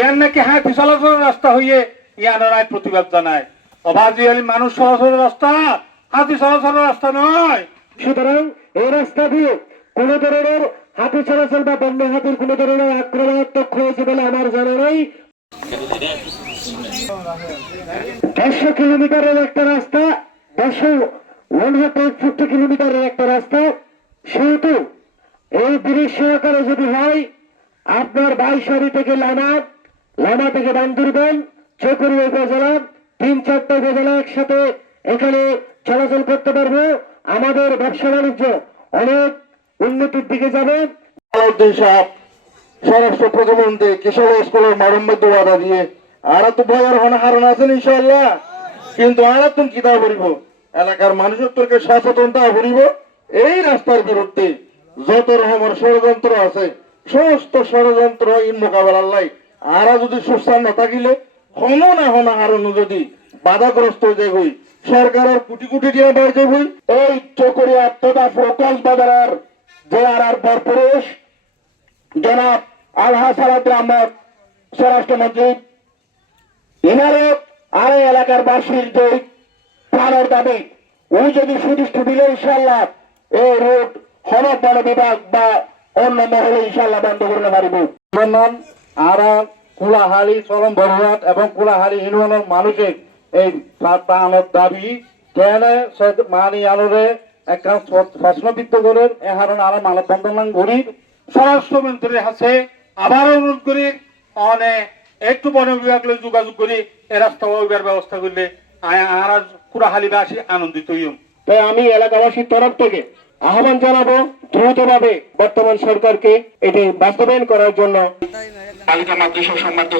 ইয়ার নাকি হাতি চলাচলের রাস্তা হইয়ে ইয়ানারায় প্রতিবাদ জানায়। অবাজিয়ালি মানুষ চলাচলের রাস্তা, হাতি চলাচলের রাস্তা নয়। সুতরাং এই রাস্তা দিয়ে কোন ধরনের হাতি চলাচল বা বন্য হাতির কোন ধরনের আক্রমণাত্মক হয়েছে বলে আমার জানা নেই। 100 কিলোমিটারের একটা রাস্তা, 150 কিলোমিটারের একটা রাস্তা, সেহেতু এই ব্রিজ সহকারে যদি হয় আপনার বাইশারি থেকে লামা থেকে বান্দরবান, চকরিয়া উপজেলা, 3-4টা উপজেলা একসাথে এখানে চলাচল করতে পারবো। আমাদের ব্যবসা বাণিজ্য অনেক উন্নতির দিকে যাবে। স্বরাষ্ট্র প্রতিমন্ত্রী কিশোর স্কুলের মারম্মত ওয়াদা দিয়ে আর তো ভয়ের হারণ আছেন ইনশাল্লাহ, কিন্তু আর তুমি কিতা করিব এলাকার মানুষের তোকে সচেতনতা করিব। এই রাস্তার বিরুদ্ধে যত রকমের ষড়যন্ত্র আছে সমস্ত ষড়যন্ত্র ইন মোকাবেলার লাই আর যদি সুস্থান না থাকিলে হন না হারণ যদি বাধাগ্রস্ত হয়ে যাই হই সরকারের কোটি কোটি টাকা ব্যয় যাই হই। এই চকরিয়া তথা ফোকাস বাজারের জেলার বরপুরুষ জনাব আলহাজ আহমদ স্বরাষ্ট্রমন্ত্রী ইনারত আর এলাকার বাসীর যে প্রাণের দাবি ওই যদি সুদৃষ্ট দিলে ইনশাল্লাহ এই রোড হলফ বন বিভাগ বা অন্য মহলে ইনশাল্লাহ বন্ধ করতে পারিব। আর কুলাহালি চরম বড়হাট এবং কুলাহালি ইউনিয়নের মানুষের এই প্রাণের দাবি কেন মানি আলোরে একটা প্রশ্নবিদ্ধ করে এ হারণ আর মানববন্ধন করি। স্বরাষ্ট্রমন্ত্রীর কাছে আবার অনুরোধ করি অনেক একটু বন বিভাগ যোগাযোগ করি এ রাস্তা ব্যবস্থা করলে আর কুলাহালিবাসী আনন্দিত হইম। তাই আমি এলাকাবাসীর তরফ থেকে আহ্বান জানাবো দ্রুতভাবে বর্তমান সরকারকে এটি বাস্তবায়ন করার জন্য। বালিকা মাদ্রাসা সম্মানিত